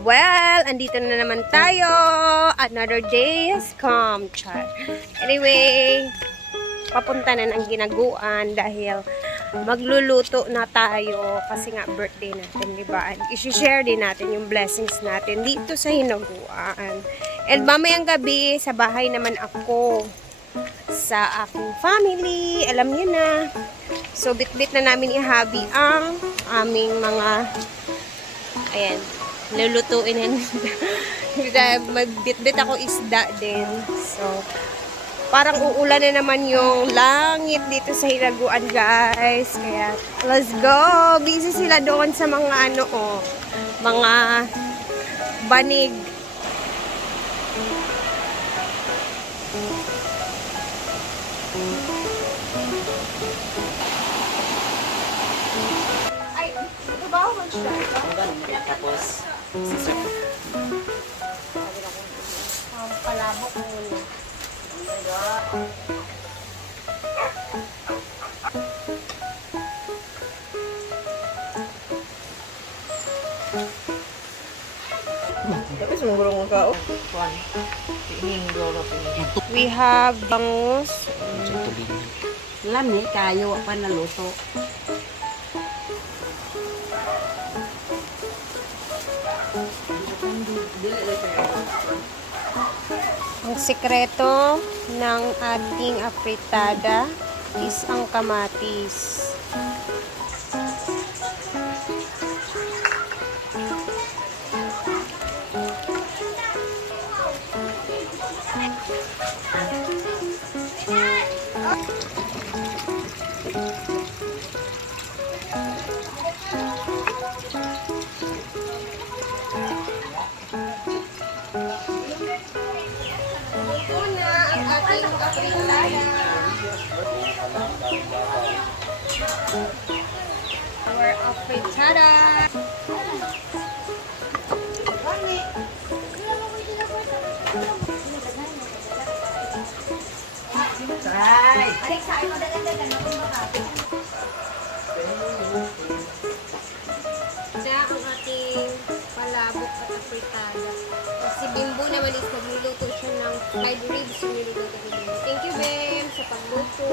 Well, andito na naman tayo. Another day has come, char. Anyway, papunta na ng Ginaguan dahil magluluto na tayo kasi nga birthday natin, di ba? I-share din natin yung blessings natin dito sa Hinaguan. And mamayang gabi, sa bahay naman ako sa aking family. Alam niyo na. So, bit-bit na namin ihabi ang aming mga ayan, lulutuin yan. Magbit-bit ako isda din. So, parang uulan na naman yung langit dito sa Hinaguan, guys. Kaya, let's go! Busy sila doon sa mga mga banig. Ay, ito ba ako mag-share? Tapos, palabok muna. tapos mong kao. Kuan. Tingin goro pini. We have bangus. Lami kayo pa naluto. Ang sikreto ng ating afritada is ang kamatis. Una, ang ating afritada. Our afritada. Na ang ating palabok at afritada. Si Bimbo naman is magluluto siya ng fried ribs yung niluluto ni Bimbo. Thank you, Bim, sa pagluto.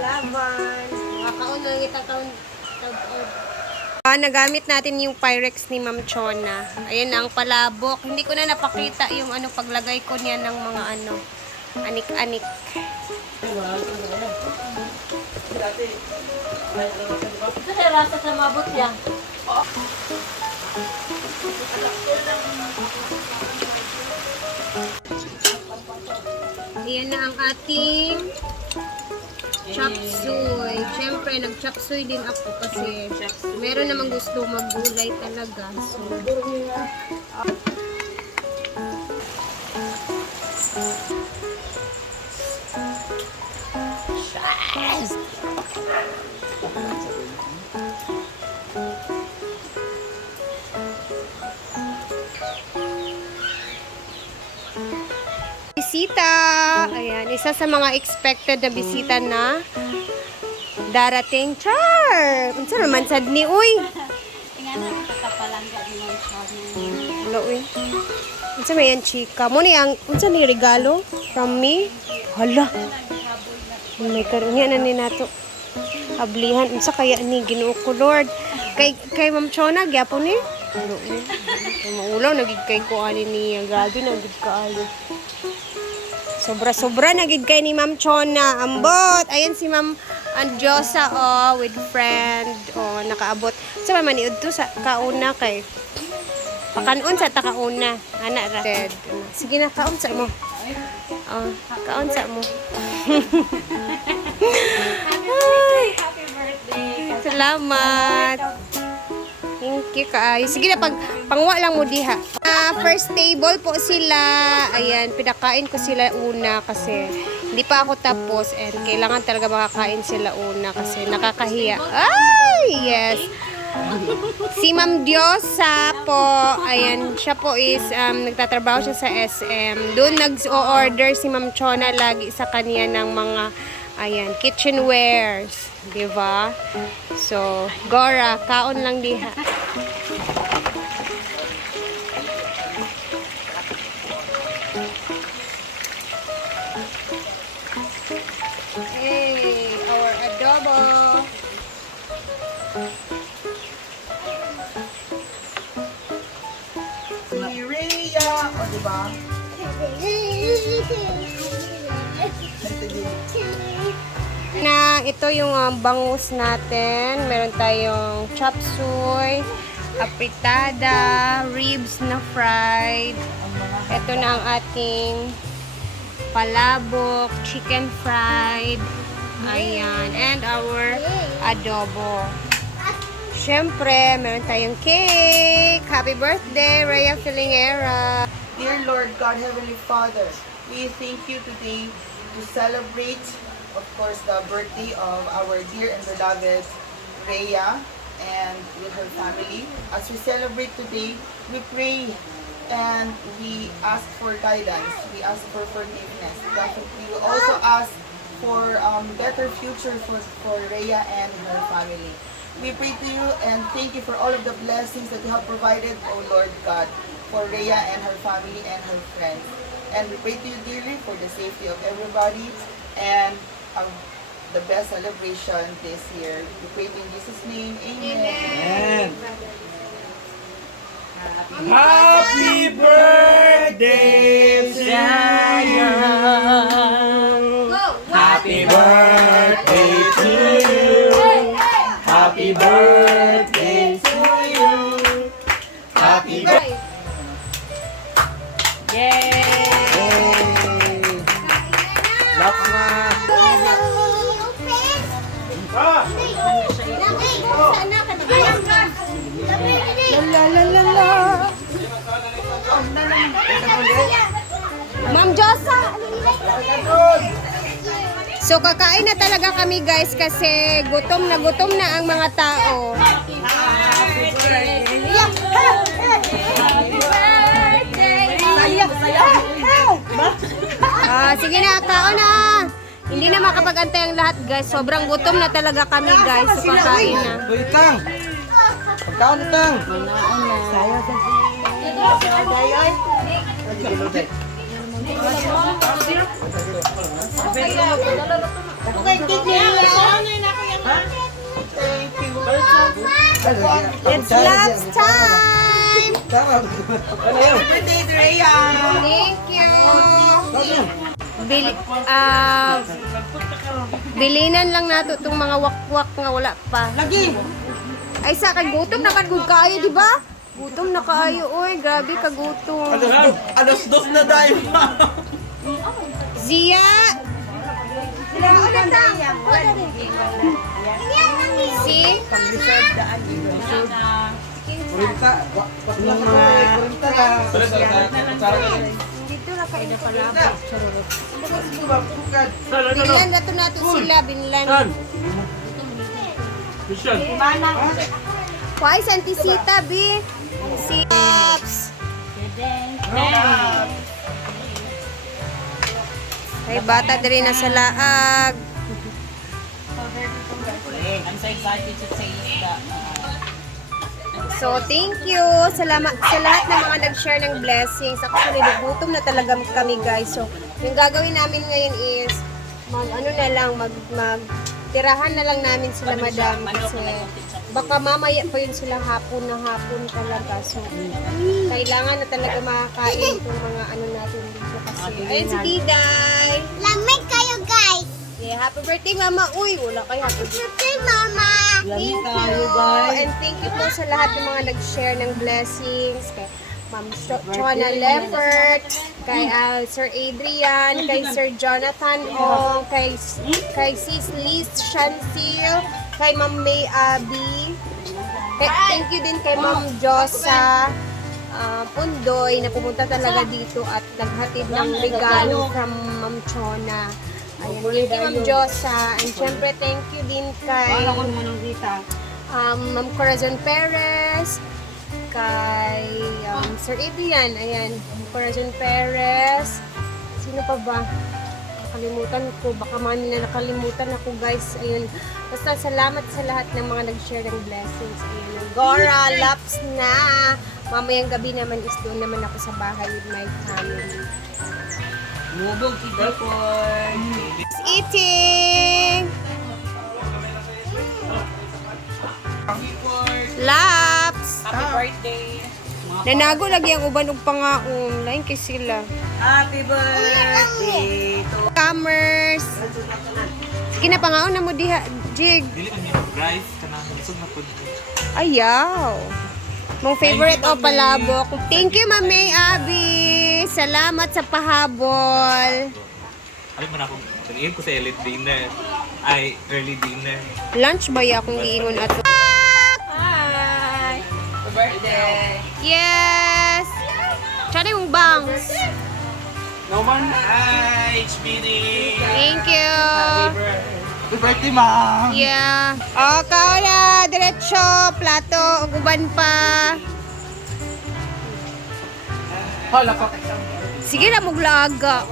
Laban. Makakaon na lang itataon. Nagamit natin yung Pyrex ni Ma'am Chona. Ayan na ang palabok. Hindi ko na napakita yung paglagay ko niya ng mga anik-anik. Kasi rasa sa mabot yan. Ayan na ang ating chop suey. Siyempre, nag-chop suey din ako kasi meron namang gusto maggulay talaga. So, bisita. Ayan, isa sa mga expected na bisita na darating. Char! Unsa naman sad ni uy? Tingnan na kakapalangga ni Ma'am Chona. Hello uy. Unsa may yan chika? Mo ni ang unsa ni regalo from me? Hala. May karunya na ni nato. Ablihan unsa kaya ni Ginoo ko Lord? Kay Ma'am Chona gyapon ni. Hello uy. Maulaw nagig kay ko ani niya. Grabe nagig kaayo. Sobra-sobra nagid kay ni Ma'am Chona. Ambot. Ayan si Ma'am Andiosa with friend. Nakaabot. Sa man niud to sa kauna kay pakanon sa takauna. Ana ra. Sige na kaon sa mo. Kaon sa mo. Happy birthday. Salamat. Thank you kaayo. Sige na pangwa lang mo diha. First table po sila. Ayan, pinakain ko sila una kasi hindi pa ako tapos and kailangan talaga makakain sila una kasi nakakahiya. Ay, yes. Si Ma'am Diosa po, ayan, siya po is nagtatrabaho siya sa SM. Doon nag-o-order si Ma'am Chona lagi sa kanya ng mga ayan, kitchenwares, 'di ba? So, Gora, kaon lang diha. Hey, our adobo. Si Rhea, o diba? Na ito yung bangus natin. Meron tayong chop suey, apritada, ribs na fried. Ito na ang ating palabok, chicken fried. Ayan. And our adobo. Syempre, meron tayong cake. Happy birthday, Rhea Filingera. Dear Lord God, Heavenly Father, we thank you today to celebrate, of course, the birthday of our dear and beloved Rhea and with her family. As we celebrate today, we pray and we ask for guidance. We ask for forgiveness. We will also ask for better future for Rhea and her family. We pray to you and thank you for all of the blessings that you have provided, O Lord God, for Rhea and her family and her friends. And we pray to you dearly for the safety of everybody and the best celebration this year. We pray in Jesus' name. Amen. Happy birthday to you. Happy birthday to you. Happy birthday to you. Happy birthday. Lock na. Ma'am Josa! So kakain na talaga kami guys kasi gutom na ang mga tao. Sige na, kaon na. Hindi na makapag-antay ang lahat guys. Sobrang gutom na talaga kami guys. So kakain na. Wait kang. Pagkaon kang. It's love time! Birthday to Rhea! Thank you! Bilinan lang nato itong mga wakwak nga wala pa. Lagi! Ay sa kay gutom na kan gud kaayo, di ba? Gutom na kaayo, oy, grabe ka gutom. Alas dos na tayo. Zia! Si? Kurinta. Bakla ka to. Kurinta ka. Dito na kayo na palabot. Binlan na to natin sila, binlan. Why, Santisita, B? Si Pops. Ay, bata diri na sa laag. I'm so excited to taste that. So, thank you. Salamat sa lahat ng mga nag-share ng blessings. Actually, nagutom na talaga kami, guys. So, yung gagawin namin ngayon is, tirahan na lang namin sila, madam. Kasi, baka mamaya pa yun sila hapon talaga. So, kailangan na talaga makakain itong mga natin dito kasi. Ayun si Diday. Lamig kayo, guys. Yeah, happy birthday, Mama. Uy, wala kayo happy birthday. Birthday, Mama. Thank you. And thank you po sa lahat ng mga nag-share ng blessings. Kay Ma'am Chona Leffert, kay Sir Adrian, kay Sir Jonathan Ong, kay Sis Liz Shancil, kay Ma'am May Abby. Thank you din kay Ma'am Josa Pundoy na pumunta talaga dito at naghatid ng regalo from Ma'am Chona. Ayan, thank you Ma'am Josa. And syempre thank you din kay Ma'am Corazon Perez, kay Sir Adrian, ayan, Corazon Perez. Sino pa ba? Nakalimutan ko. Baka man na nakalimutan ako, guys. Ayun. Basta salamat sa lahat ng mga nag-share ng blessings. Ayun. Gora Laps na. Mamayang gabi naman is doon naman ako sa bahay with my family. Mubog, kidapon. Eating! Laps! Happy birthday. Nanago lagi ang uban ug pangaon. Lain kay sila. Happy birthday to Comers! Sige na, pangaon na mo diha, Jig. Dili man yung rice kanang busog na pud. Ayaw. Mong favorite o palabok. Thank you, Mami Abby. Salamat sa pahabol. Alam mo na akong naliin ko sa late dinner. Ay, early dinner. Lunch ba ya akong giingon ato? Hi! Happy birthday! Yes! Tsari mong bangs. No man. Hi, HBD! Thank you. Happy birthday, ma! Yeah. O, kao na. Diretso. Plato. Uguban pa. Hala ka. Sige na, maglaga.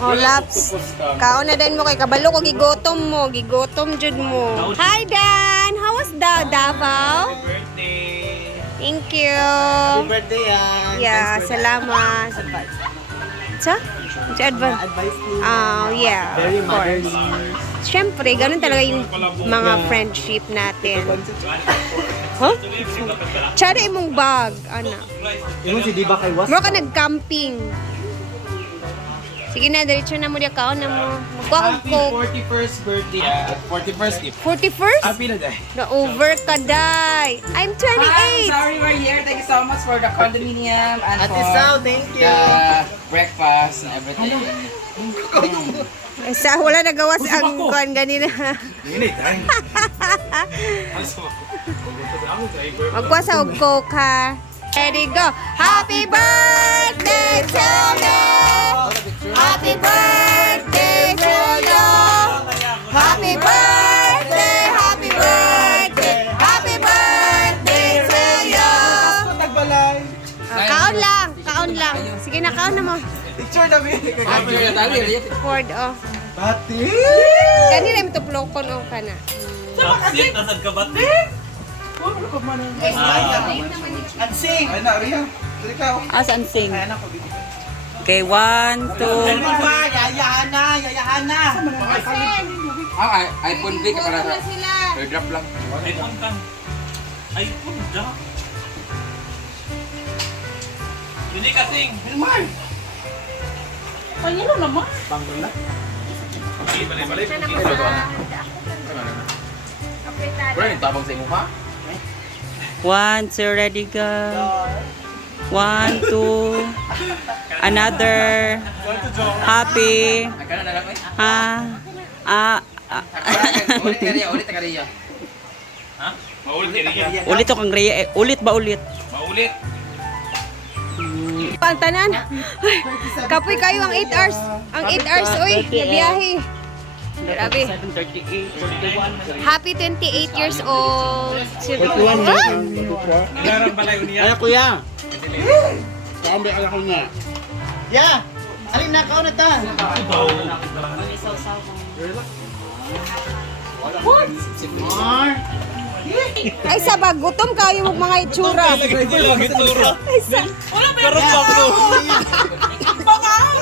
Oh, Laps. Kao na din mo kay kabalo ko. Gigotom mo. Gigotom jud mo. Hi, Dan. How was Davao? Birthday! Thank you. Happy birthday, yan. Yeah, salamat. Sa? Sa advance? Advice ni Oh, yeah. very Of course. motherly. Siyempre, ganun talaga yung mga friendship natin. Huh? Tsara imong bag, ana. Yung si Diba kay Was? Mura ka nag-camping. Sige na, diretso na mo diya kaon na mo. Magkuha Happy ko. 41st birthday. 41st gift. 41st? Happy na day. Na-over ka, day. I'm 28. Sorry, we're here. Thank you so much for the condominium and Ate for Sao, thank you. the breakfast and everything. Eh, wala nagawas ang kuan ganina. Init, ay. Magkuha sa og coke, ha. Ready, go. Happy birthday to you. Happy birthday to you. Happy birthday, happy birthday, happy birthday to you. Tagbalay. Kaon lang. Sige na, kaon na mo. Picture na mi. After the dali, Ford, oh. Pati. Kanina mo to plokon, oh, ka na. Sit, nasaan ka ba? Ansing. Ay na, Ria. Dali ka. Asan sing? Ay na ko dito. Okay, 1, 2. Yayahan na. iPhone big ka para drop lang. iPhone ka. iPhone ka. Hindi kasing. Hilmar. Pangino naman. Okay, balik. Tabang sa imo ha? 1, 2, ready go. 1, 2. Another. Happy. Ulit ka riya. Ha? Maulit ka rin. Ulit to kang riya. Ulit ba ulit? Maulit. Ang tanan. Ay, kapoy kayo ang 8 hours. Ang 8 hours, uy, nabiyahe. Grabe. 38, 41. Happy 28 years old. Narang balay uniya. Ay, kuya. Kambi ala ko na. Ya. Alin na ka na ta? Mar. Ay, sabag, gutom kayo mong mga itsura. Gituro. Karong pa ko.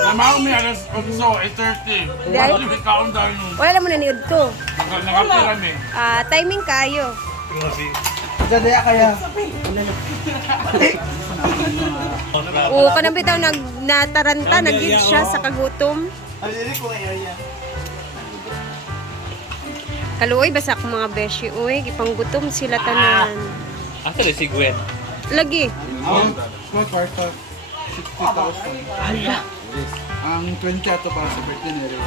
Namaw mi alas 8:30. Dahil? Ano may kaon dahil nun? Wala naman naniod ko. Nakapira mi. Timing kayo. Dadaya kaya. Oo, kanang bitaw nataranta, nag-gid siya sa kagutom. Alili ko area. Kaluoy, basta akong mga beshi, uy, gipanggutom sila tanan. Asa rin si Gwen? Lagi. Ko kwarta 60,000. Ang 20 ato para sa birthday ni Rio.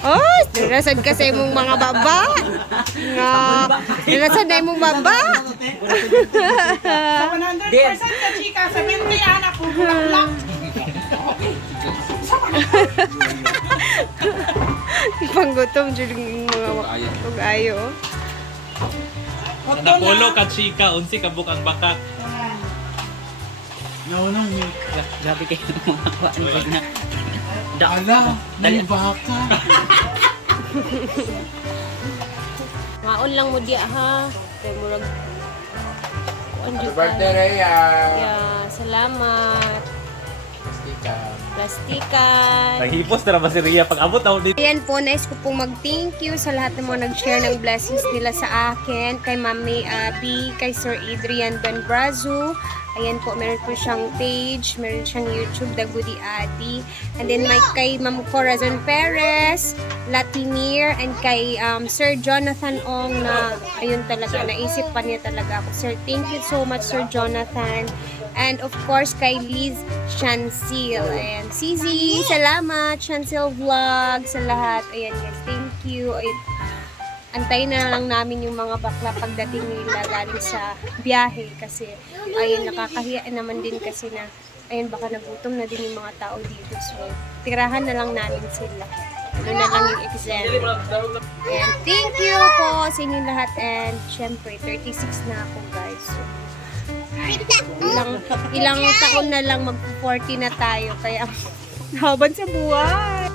Oh, nirasan kasi mong mga baba. Nga, nirasan na mong baba. 100% ka chika, 70 anak po bulak. Ipanggutom dyan yung mga ug-ayo. Napolo ka chika, unsi ka bukang bakak. Naunang mi. Grabe kayo ng mga kuhaan pag na. Ala, may baka. Maon lang mo diya, ha? Kaya murag... Happy birthday, Rhea! Yeah, salamat. Plastikan. Naghipos na naman si Rhea pag abot na dito. Ayan po, nais ko pong mag-thank you sa lahat ng mga nag-share ng blessings nila sa akin. Kay Mami Abby, kay Sir Adrian Benbrazu. Ayan po, meron po siyang page, meron siyang YouTube, The Goody Adi. And then kay Ma'am Corazon Perez, Latimir, and kay Sir Jonathan Ong na, ayun talaga, naisip pa niya talaga ako. Sir, thank you so much, Sir Jonathan. And of course, kay Liz Chancil. Ayan, Cici, salamat, Chancil Vlog, sa lahat. Ayan guys, thank you. Antayin na lang namin yung mga bakla pagdating nila galing sa biyahe kasi ayun, nakakahiya naman din kasi na ayun, baka nagutom na din yung mga tao dito, so tirahan na lang namin sila, ano na lang yung exam. And thank you po sa inyo lahat, and syempre 36 na ako guys, so ilang taon na lang mag-40 na tayo, kaya haban sa buhay.